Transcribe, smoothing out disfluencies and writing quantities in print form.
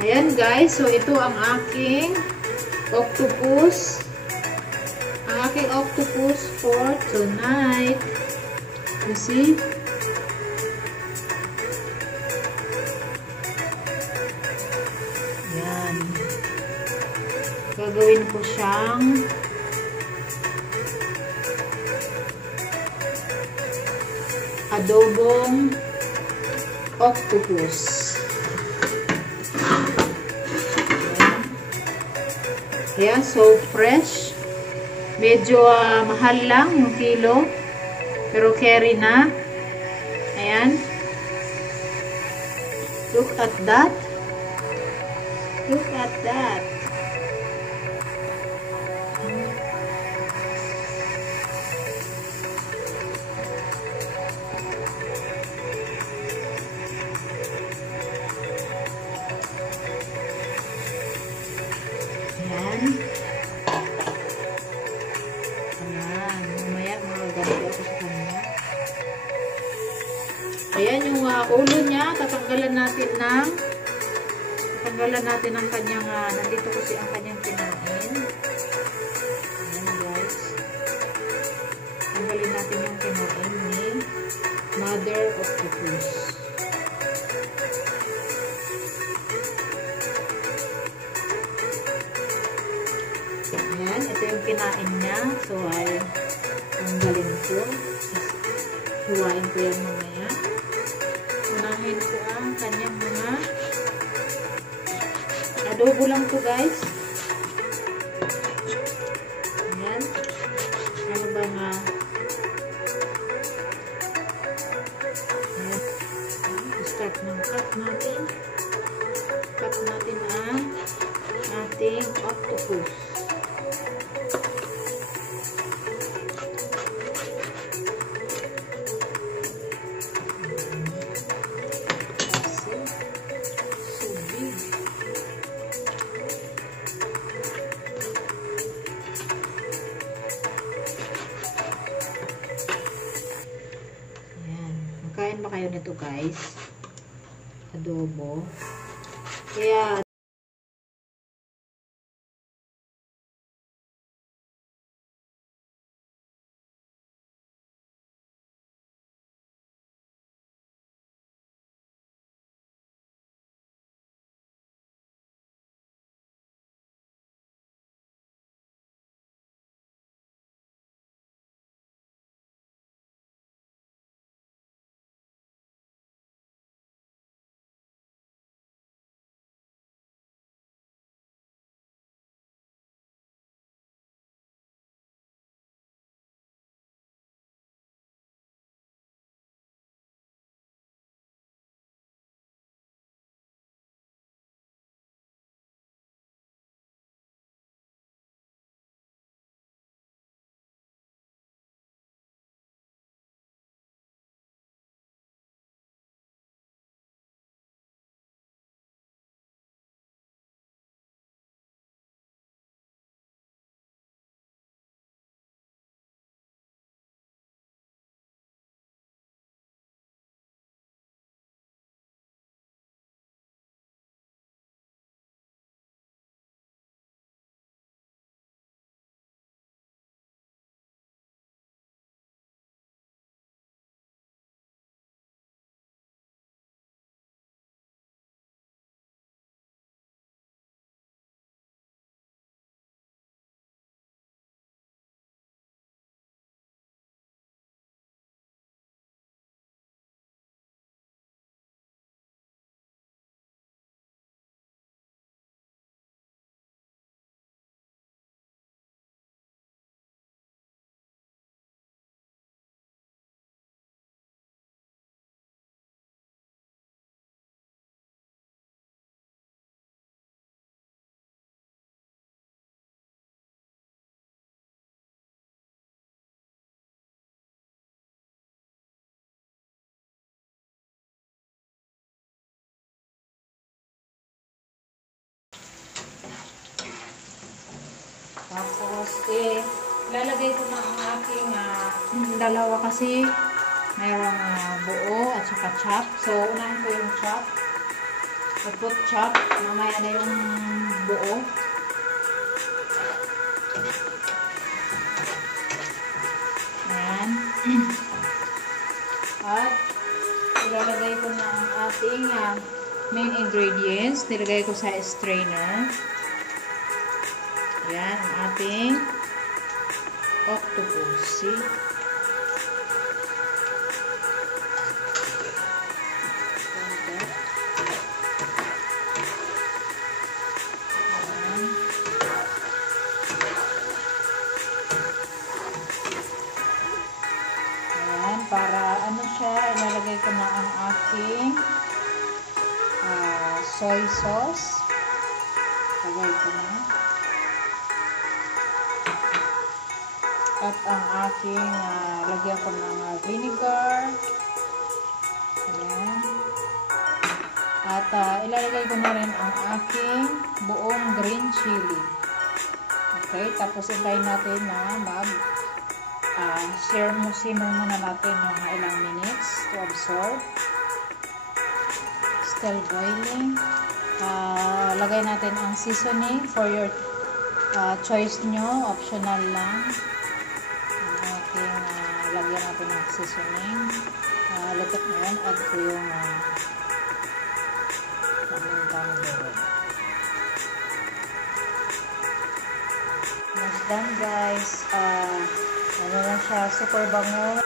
Ayan guys, so ito ang aking octopus. Ang aking octopus for tonight. You see? Ayan. Gagawin ko siyang adobong octopus. Ayan, so fresh. Medyo mahal lang yung kilo. Pero carry na. Ayan. Look at that. Look at that. Ayan. Ayan. Mamaya magagamit ako sa kanya. Ayan yung ulo niya. Tatanggalan natin ng kanyang, nandito kasi ang kanyang kinain. Ayan guys. Tanggalin natin yung kinain ni Mother Octopus. Ayan, ito yung kinain niya. So, ay tanggalin ko. Hiwain ko yan mamaya. Unahin ko ang kanyang mga adobo lang to guys. Ayan. Ano ba nga? Ayan. Start ng cut natin. Cut natin ang ating octopus. Kain ba kayo nito guys? Adobo. Kaya tapos, lalagay ko na ang aking dalawa kasi mayroong buo at saka chop. So, unahin ko yung chop. pork chop. Mamaya na yung buo. Ayan. At ilalagay ko na ang ating main ingredients. Nilagay ko sa strainer. Ayan, ang ating octopus. See? Para ano siya, ilalagay ko na ang aking soy sauce. Lagay ko na. At ang aking lagyan ko ng vinegar. Ayan. At ilalagay ko na rin ang aking buong green chili. Okay, tapos ilagay natin na simmer muna natin mga ilang minutes to absorb. Still boiling. Lagay natin ang seasoning for your choice nyo. Optional lang. Ang ating lagyan natin ng seasoning. Lutok na yan. Add ko yung pamintang doon. Almost done guys. Ano na siya, super bango.